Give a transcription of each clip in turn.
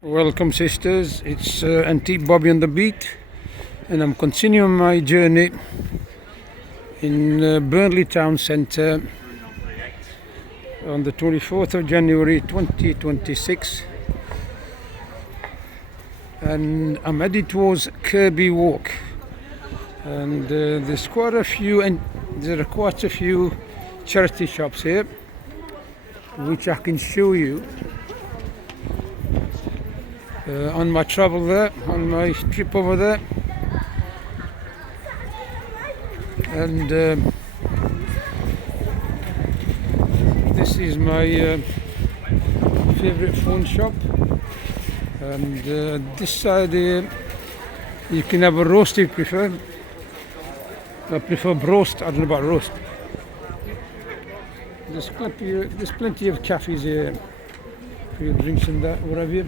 Welcome sisters, it's Antique Bobby on the beat, and I'm continuing my journey in Burnley town centre on the 24th of January 2026, and I'm headed towards Kirby Walk, and there are quite a few charity shops here which I can show you on my travel there, on my trip over there. And this is my favourite phone shop, and this side here you can have a roast if you prefer. I prefer broast, I don't know about roast. There's plenty of cafes here for your drinks and that, whatever.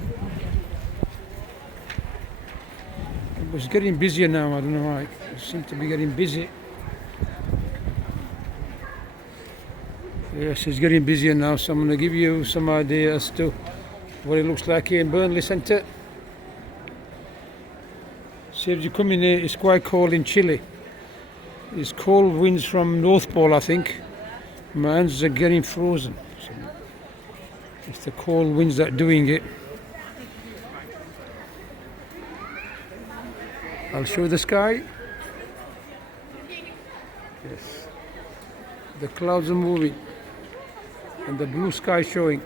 It's getting busier now, I don't know why. It seems to be getting busy. Yes, it's getting busier now, so I'm going to give you some idea as to what it looks like here in Burnley Centre. See, as you come in here, it's quite cold and chilly. It's cold winds from North Pole, I think. My hands are getting frozen. So it's the cold winds that are doing it. I'll show the sky. Yes, the clouds are moving and the blue sky showing,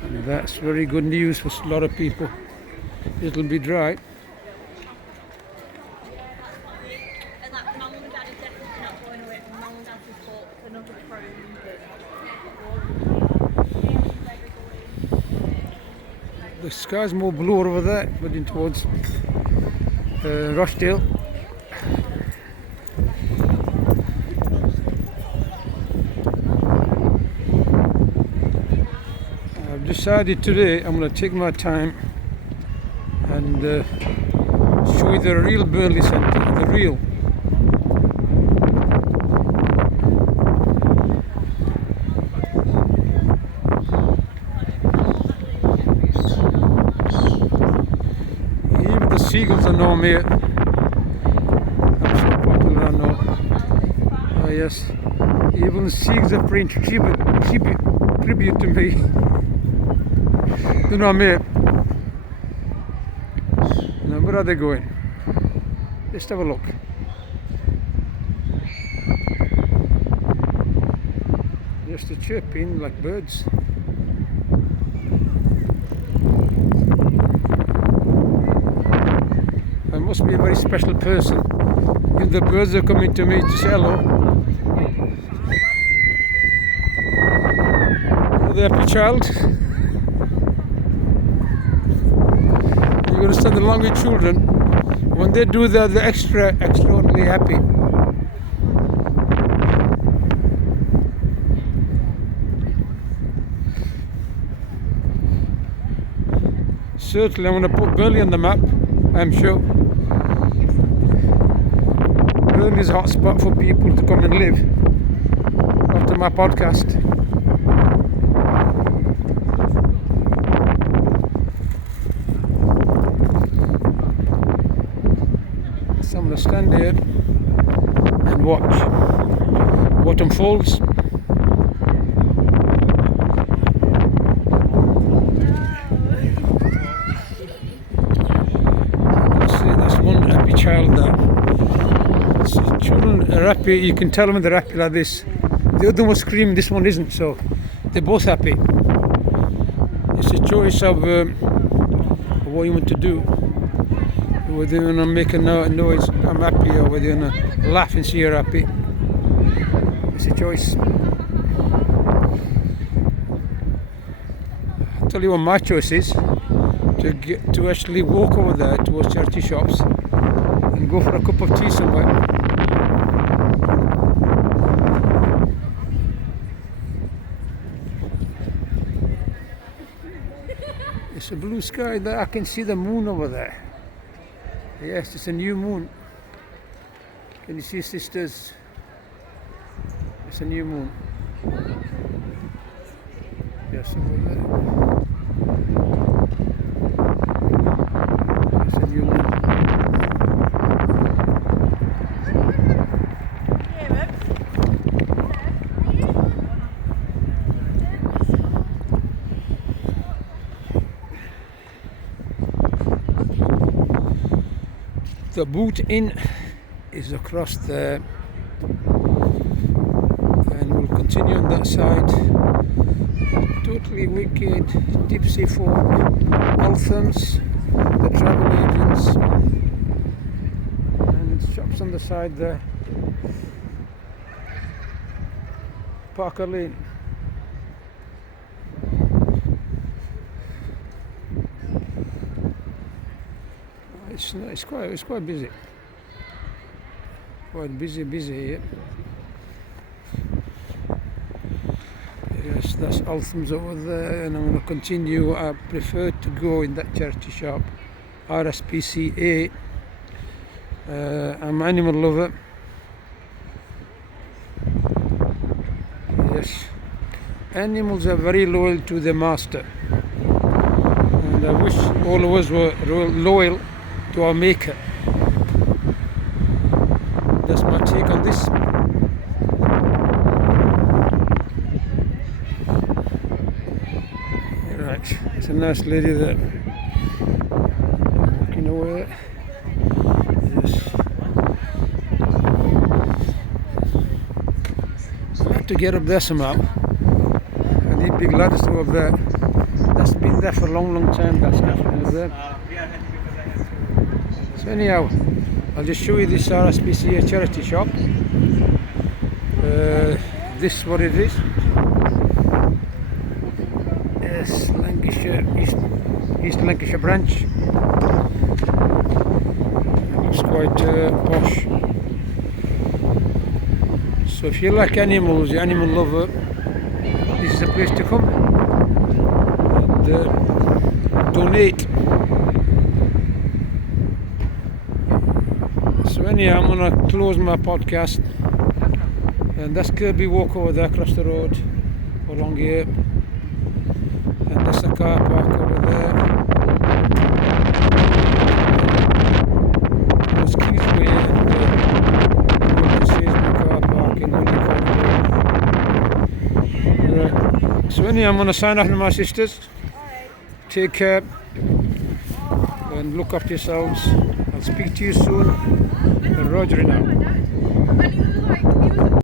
and that's very good news for a lot of people. It'll be dry. The sky's more blue over there, heading towards Rochdale. I've decided today I'm going to take my time and show you the real Burnley Centre, the real. Seagulls are known here. I'm so popular, I know. Oh yes, even Seagulls are paying tribute to me. You know I'm here. Now where are they going? Let's have a look. Just a chirping like birds. I must be a very special person if the birds are coming to me to say hello. The happy child. You understand, along with children, when they do that, they're extraordinarily happy. Certainly, I'm going to put Burnley on the map, I'm sure. Burnley is a hot spot for people to come and live after my podcast. So I'm going to stand here and watch what unfolds. That's one happy child there. Children are happy, you can tell them they're happy like this. The other one was screaming, this one isn't, so they're both happy. It's a choice of what you want to do. Whether you're going to make a noise, I'm happy, or whether you're going to laugh and see you're happy. It's a choice. I'll tell you what my choice is, to actually walk over there towards charity shops and go for a cup of tea somewhere. It's a blue sky there. I can see the moon over there. Yes, it's a new moon. Can you see, sisters? It's a new moon. Yes, over there. The boot in is across there, and we'll continue on that side. Totally wicked, Tipsy Folk, Althams, the travel agents, and shops on the side there. Parker Lane. It's quite busy. Quite busy here. Yes, that's Althams over there, and I'm going to continue. I prefer to go in that charity shop, RSPCA. I'm an animal lover. Yes, animals are very loyal to their master, and I wish all of us were loyal to our maker. That's my take on this. Right, it's a nice lady there, walking away. Yes, I have to get up there somehow. I need big ladders to go up there. That's been there for a long time, that stuff over there. So anyhow, I'll just show you this RSPCA charity shop. This is what it is. Yes, Lancashire, East Lancashire branch. It looks quite posh. So if you like animals, you're an animal lover, this is the place to come and donate. So anyhow, I'm going to close my podcast, and that's Kirby Walk over there across the road, along here, and that's the car park over there. That's Kingsway, and going to Seagulls car park in Burnley. Right. So anyhow, I'm going to sign off to my sisters. Take care and look after yourselves. I'll speak to you soon. Roger now.